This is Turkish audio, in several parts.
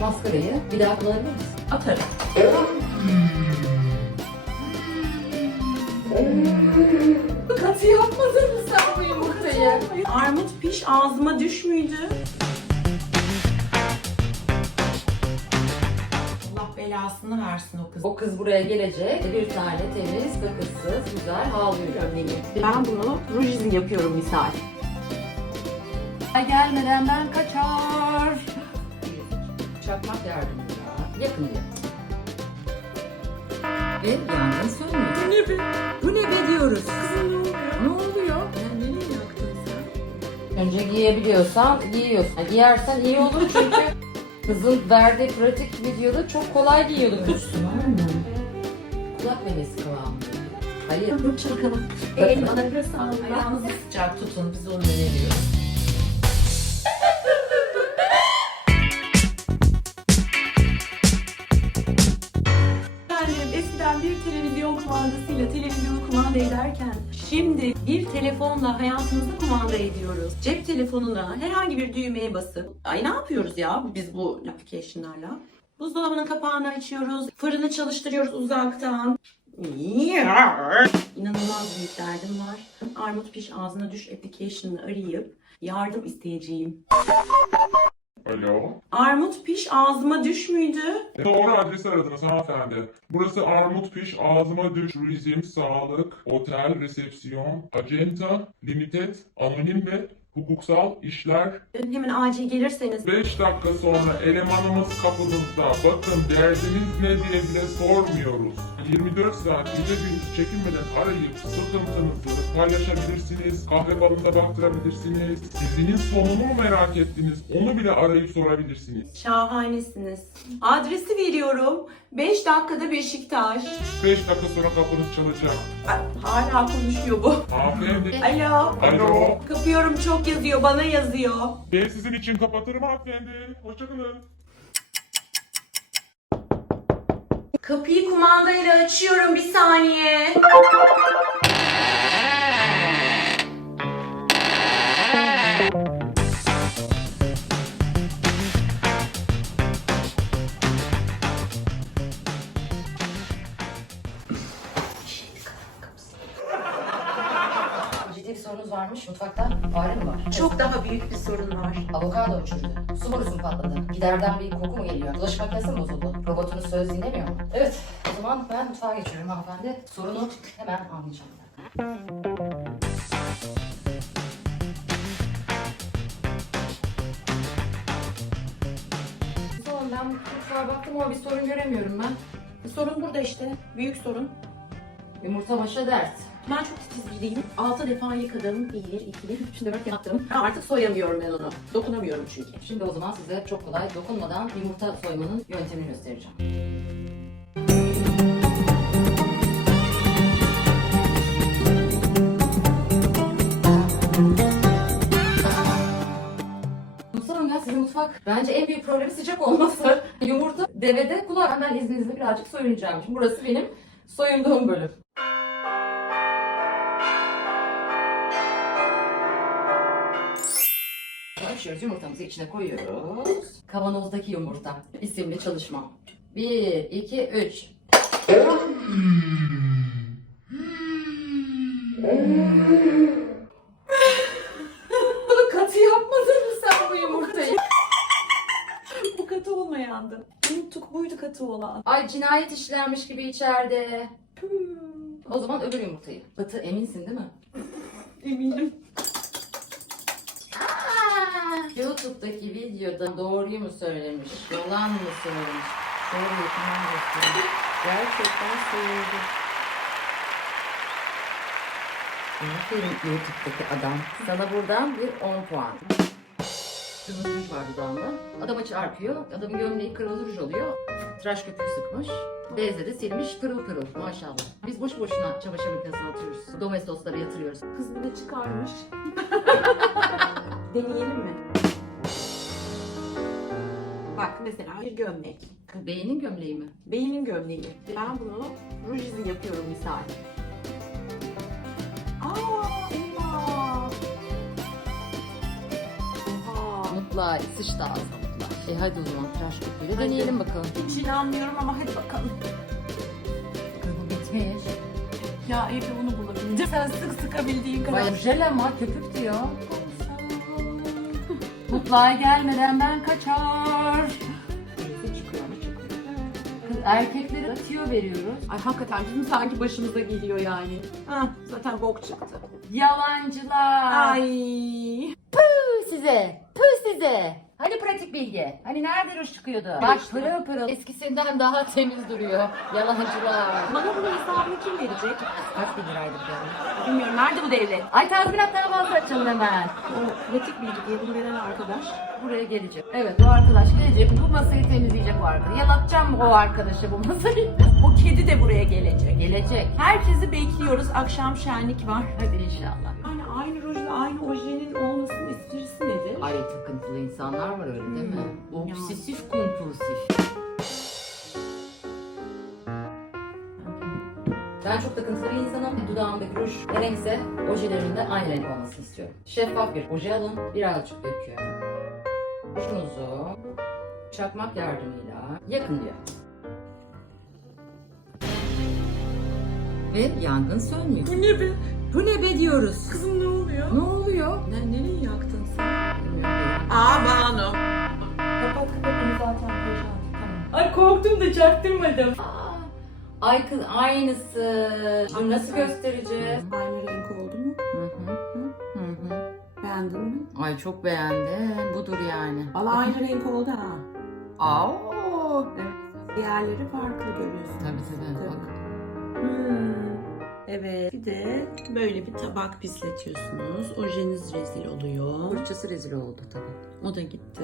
Maskarayı bir daha kullanabilir misin? Atarım. Katı yapmadın mı sen bu yumurtayı? Armut piş ağzıma düş müydü? Allah belasını versin o kız. O kız buraya gelecek. Bir tane temiz, sakızsız, güzel havluyu gömleği. Ben bunu ruj izi yapıyorum misal. Gelmeden ben kaçar. Çakmak yardımıyla yakınıyor. Ve yangın sönmüyor. Bu ne be? Bu ne be diyoruz. Kızım ne oluyor? Ne oluyor? Ya nereye yaktın sen? Önce giyebiliyorsan giyiyorsun. Yani giyersen iyi olur çünkü kızın verdiği pratik videoda çok kolay giyiyordum üstüne. Kulak memesi kıvamında. Hayır. Bakın. bana biraz sağlık. Ayağınızı sıcak tutun. Biz onu öneriyoruz. Telefonla hayatımızı kumanda ediyoruz. Cep telefonuna herhangi bir düğmeye basıp ay ne yapıyoruz ya biz bu application'larla? Buzdolabının kapağını açıyoruz, fırını çalıştırıyoruz uzaktan. İnanılmaz büyük derdim var. Armut piş ağzına düş application'ını arayıp yardım isteyeceğim. Alo. Armut piş ağzıma düş müydü? E, Doğru adresi aradınız hanımefendi. Burası Armut Piş, Ağzıma Düş, Turizm, Sağlık, Otel, Resepsiyon, Acenta, Limited, Anonim ve Hukuksal işler. Hemen acil gelirseniz 5 dakika sonra elemanımız kapınızda. Bakın derdiniz ne diye bile sormuyoruz. 24 saat gece gündüz çekinmeden arayıp sıkıntınızı paylaşabilirsiniz. Kahve balında baktırabilirsiniz. Dizinin sonunu mu merak ettiniz? Onu bile arayıp sorabilirsiniz. şahanesiniz. Adresi veriyorum. 5 dakikada Beşiktaş. 5 dakika sonra kapınız çalacak. Ay, hala konuşuyor bu. Hanımefendi. Alo. Alo. Kapıyorum çok yazıyor, bana yazıyor. Ben sizin için kapatırım hanımefendi. Hoşçakalın. Kapıyı kumandayla açıyorum bir saniye. Avokado çürüdü. Su borusu mu patladı? Giderden bir koku mu geliyor? Bulaşık makinesi mi bozuldu? Robotunuz söz dinlemiyor mu? Evet. O zaman ben mutfağa geçiyorum hanımefendi. Sorunu hemen anlayacağım. Son ben mutfağa baktım ama bir sorun göremiyorum ben. Sorun burada işte. Büyük sorun. Yumurta maşa dert. Ben çok titiz biriyim. 6 defa yıkadım. 1, 2, 3, 4 yaptım. Artık soyamıyorum ben onu. Dokunamıyorum çünkü. Şimdi o zaman size çok kolay dokunmadan yumurta soymanın yöntemini göstereceğim. Sizin mutfak bence en büyük problemi sıcak olması. Yumurta devede kulak. Ben izninizle birazcık soyunacağım. Şimdi burası benim soyunduğum bölüm. Açıyoruz yumurtamızı içine koyuyoruz. Kavanozdaki yumurta isimli çalışma. 1, 2, 3. Bunu katı yapmadın mı sen bu yumurtayı? Bu katı olmayandı. Unuttuk buydu katı olan. Ay cinayet işlenmiş gibi içeride. O zaman öbür yumurtayı. Batı eminsin değil mi? Eminim. YouTube'daki videoda doğruyu mu söylemiş, yalan mı söylemiş? Doğruyu tamam. Gerçekten söyledi. Aferin YouTube'daki adam. Sana buradan bir 10 puan. Kırmızı ruj var dudağında. Adama çarpıyor. Adamın gömleği kırmızı ruj oluyor. Tıraş köpüğü sıkmış. Bezle de silmiş pırıl pırıl maşallah. Biz boş boşuna çamaşır makinesine atıyoruz. Domestoslara yatırıyoruz. Kız bunu çıkarmış. Deneyelim mi? Bak mesela bir gömlek. Beynin gömleği mi? Beynin gömleği. Ben bunu ruj izi yapıyorum misal. Aa, eyvah. Aa, Mutlu sıçtı ağzına mutlu. E hadi o zaman tıraş köpüğüyle deneyelim bakalım. Hiç inanmıyorum ama hadi bakalım. Bu bitmiş. Ya evde onu bulabildim. Sen sık sıkabildiğin kadar. Vay jel ama köpük diyor. Mutfağa gelmeden ben kaçar. Neyse çıkıyor mu çıkıyor. Kız erkeklere tüyo veriyoruz. Ay hakikaten bizim sanki başımıza geliyor yani. Hah zaten bok çıktı. Yalancılar. Ay. Püh size. Püh size. Hani pratik bilgi? Hani nerede ruj çıkıyordu? Bak pırıl pırıl. Eskisinden daha temiz duruyor. Yalancılar. Bana bunun hesabını kim verecek? Kaç bin liraydı bu yani? Bilmiyorum. Nerede bu devlet? Ay tazminat davası açalım hemen. O pratik bilgi diye bunu veren arkadaş. Buraya gelecek. Evet o arkadaş gelecek. Bu masayı temizleyecek o arkadaş. Yalatacağım o arkadaşa bu masayı. O kedi de buraya gelecek. Gelecek. Herkesi bekliyoruz. Akşam şenlik var. Hadi inşallah. Yani aynı rujla aynı ojenin olmasının esprisi Ay takıntılı insanlar var öyle değil mi? Obsesif kompulsif. Ben çok takıntılı bir insanım. Dudağımdaki ruj ne renkse ojelerin de aynı renk olmasını istiyorum. Şeffaf bir oje alın, birazcık döküyorum. Rujunuzu çakmak yardımıyla yakın diyor. Ve yangın sönmüyor. Bu ne be? Bu ne be diyoruz. Kızım ne oluyor? Ne oluyor? Ne, nereyi yaktın sen? Aa Banu. Kapat kapat onu zaten. Tamam. Ay korktum da çaktırmadım. Aa, Ay kız aynısı. Dur nasıl göstereceğiz? Aynı renk oldu mu? Hı hı. Hı hı. Beğendin mi? Ay çok beğendim. Budur yani. Valla aynı renk oldu ha. Aa. Diğerleri farklı görüyorsun. Tabii tabii bak. Hmm. Evet. Bir de böyle bir tabak pisletiyorsunuz. Ojeniz rezil oluyor. Fırçası rezil oldu tabii. O da gitti.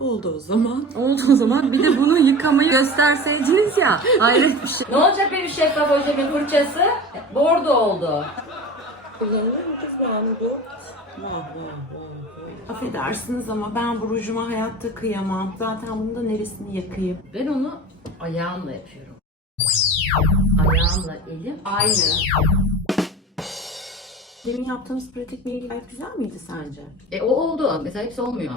Oldu o zaman. Oldu o zaman bir de bunu yıkamayı gösterseydiniz ya. Hayret bir şey. Ne olacak benim şeffaf ojemin fırçası? Bordo oldu. Kullanılır mı kız bu? Vah vah vah vah. Affedersiniz ama ben bu rujuma hayatta kıyamam. Zaten bunun da neresini yakayım? Ben onu ayağımla yapıyorum. Ayağımla elim aynı. Demin yaptığımız pratik bilgi gayet güzel miydi sence? E o oldu. Mesela hepsi olmuyor.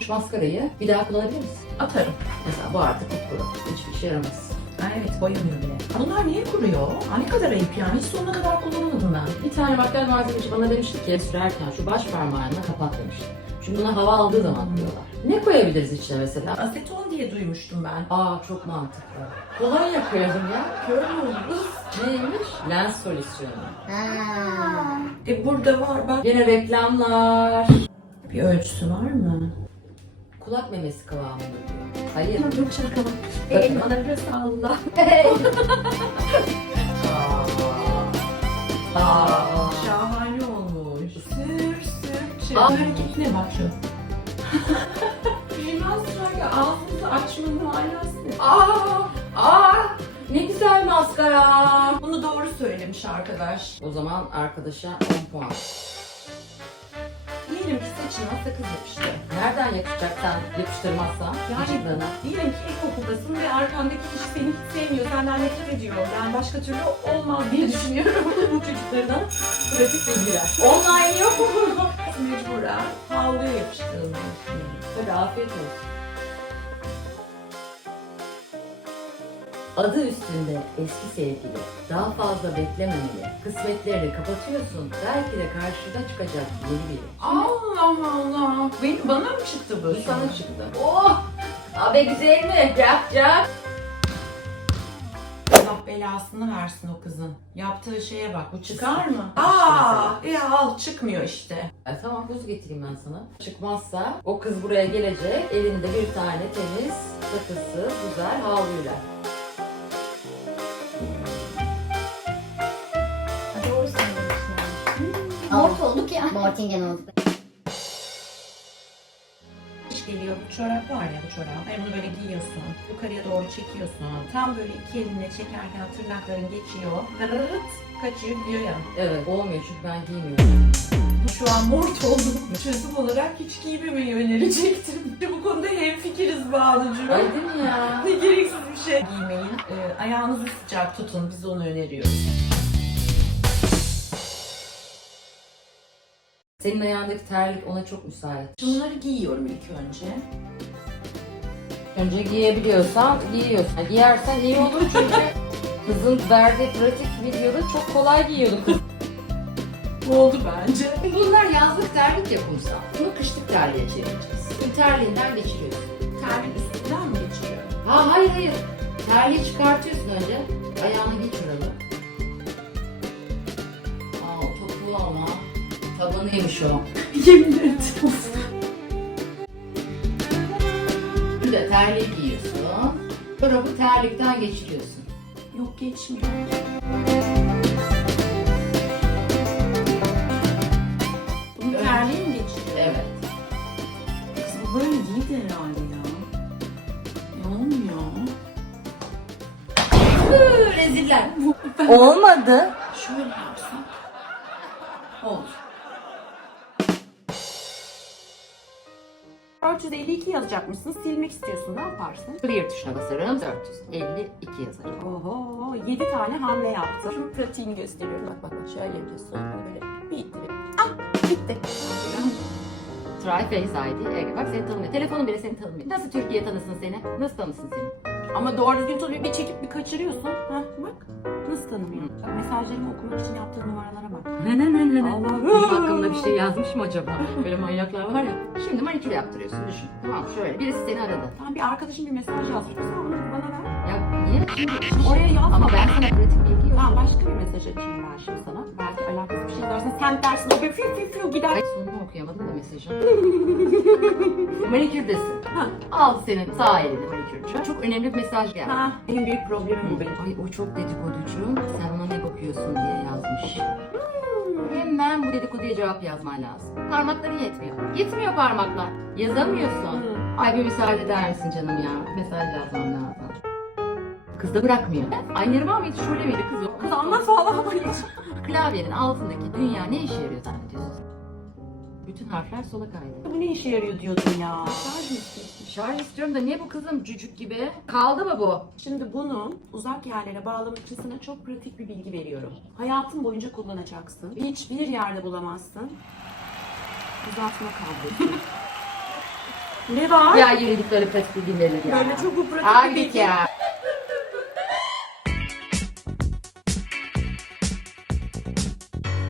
Şu maskarayı bir daha kullanabiliriz. Atarım. Mesela bu artık kuru. Hiçbir işe yaramaz. Ay evet boyamıyor bile. Bunlar niye kuruyor? Aa, ne kadar ayıp yani. Hiç sonuna kadar kullanamadım ben. Bir tane makyaj malzemeci bana demişti ki sürerken şu baş parmağını kapat demişti. Çünkü buna hava aldığı zaman diyorlar. Ne koyabiliriz içine mesela? Aseton diye duymuştum ben. Aa çok mantıklı. Kolonya koyalım ya. Kör mü oluruz? Neymiş? Lens solüsyonu. E burada var bak. Yine reklamlar. Bir ölçüsü var mı? Kulak memesi kıvamında diyor. Hayır. Dur çakalım. Bakın. Elmaları salla. Aa. Aa. Şahane Aa. Hareketine bak şu. Bilmez sanki ağzınızı açmanın manası ne? Aa. Aa. Ne güzel maskara. Bunu doğru söylemiş arkadaş. O zaman arkadaşa 10 puan. Saçına sakız yapıştı. Nereden yapışacak sen yapıştırmazsan? Yani- vücuduna? Diyelim ki ilkokuldasın ve arkandaki kişi seni hiç sevmiyor, senden nefret ediyor. Yani başka türlü olmaz diye düşünüyorum bu çocuklardan. Pratik bilgiler. Online yok mu? Mecburen havluya yapıştığını düşünüyorum. Hadi afiyet olsun. Adı üstünde eski sevgili. Daha fazla beklememeli. Kısmetlerini kapatıyorsun. Belki de karşına çıkacak yeni biri. Allah Allah. Benim, bana mı çıktı bu? Bu sana çıktı. Oh! Abi güzel mi? Yap yap. Allah belasını versin o kızın. Yaptığı şeye bak. Bu çıkar mı? Aa, ya al çıkmıyor işte. E, tamam buz getireyim ben sana. Çıkmazsa o kız buraya gelecek. Elinde bir tane temiz, sakızsız, güzel havluyla. Mort olduk ya. Mortingen olduk. İş geliyor bu çorap var ya bu çorap. Hani bunu böyle giyiyorsun. Yukarıya doğru çekiyorsun. Tam böyle iki elinle çekerken tırnakların geçiyor. Rırırt kaçıyor gidiyor ya. Evet olmuyor çünkü ben giymiyorum. Şu an mort oldum. Çözüm olarak hiç giymemeyi önerecektim. Bu konuda hemfikiriz Banucuğum. Ay değil mi ya? Ne gereksiz bir şey. Giymeyin. Ee, ayağınızı sıcak tutun. Biz onu öneriyoruz. Senin ayağındaki terlik ona çok müsait. Şunları giyiyorum ilk önce. Önce giyebiliyorsan giyiyorsun. Giyersen iyi olur çünkü kızın verdiği pratik videoda çok kolay giyiyordum kız. Oldu bence. Bunlar yazlık terlik yapımsa. Bunu kışlık terliğe çevireceğiz. Şimdi terliğinden geçiriyorsun. Terlik üstünden mi geçiyor? Ha hayır hayır. Terliği çıkartıyorsun önce. Ayağını Tabanıymış o. Yemin et. Of. Bir de terliği giyiyorsun. Sonra bu terlikten geçiriyorsun. Yok geçmiyor. Bunu Evet. terliğe mi geçiyor? Evet. Kız bu böyle değil de herhalde ya. Ya olmuyor. Hı, Reziller. Olmadı. Şöyle 452 yazacakmışsın, silmek istiyorsun. Ne yaparsın? Clear tuşuna basarım. 452 yazarım. Oho, 7 tane hamle yaptım. Şimdi pratiğini gösteriyorum. Bak bak bak şöyle yapıyorsun. Böyle bir ittirip. Ah, bitti. Try Face ID. Evet, bak seni tanımıyor. Telefonun bile seni tanımıyor. Nasıl Türkiye tanısın seni? Nasıl tanısın seni? Ama doğru düzgün tabii bir çekip bir kaçırıyorsun. Ha, bak. Nasıl tanımıyor? Bak, mesajlarımı okumak için yaptığı numaralara bak. Ne ne ne ne ne? Allah'ım. Benim hakkımda bir şey yazmış mı acaba? Böyle manyaklar var ya. Şimdi manikür yaptırıyorsun düşün. Tamam şöyle birisi seni aradı. Tamam bir arkadaşım bir mesaj yazmış. Sen bunu bana ver. Ya niye? Şimdi, şimdi Oraya yazma. Ama ben sana pratik bilgi yok. Tamam başka bir mesaj atayım ben şimdi sana. Belki alakasız bir şey dersin. Sen dersin o böyle fiu fiu fiu gider. Ay sonunu okuyamadım da mesajı. Manikürdesin. Ha. Al senin sağ elini manikürcü. Çok önemli bir mesaj geldi. Ha, benim büyük problemim bu benim. Ay o çok dedikoducu. Sen ona ne bakıyorsun diye yazmış. Hemen bu dedikoduya cevap yazman lazım. Parmakları yetmiyor. Gitmiyor parmaklar. Yazamıyorsun. Ay bir müsaade eder misin canım ya? Mesaj yazmam lazım. Kız da bırakmıyor. Ay Neriman mıydı? Şöyle miydi kız o? Kız anlat bayılır. Klavyenin altındaki dünya ne işe yarıyor zannediyorsun? Bütün harfler sola kaydı. Bu ne işe yarıyor diyordun ya. Şarj istiyorsun? Şarj istiyorum da niye bu kızım cücük gibi? Kaldı mı bu? Şimdi bunu uzak yerlere bağlamak için sana çok pratik bir bilgi veriyorum. Hayatın boyunca kullanacaksın. Hiçbir yerde bulamazsın. Uzatma kablosu. ne var? Ya yürüdük böyle pratik bilgi verilir ya. Böyle çok bu pratik bir Abi bilgi. ya.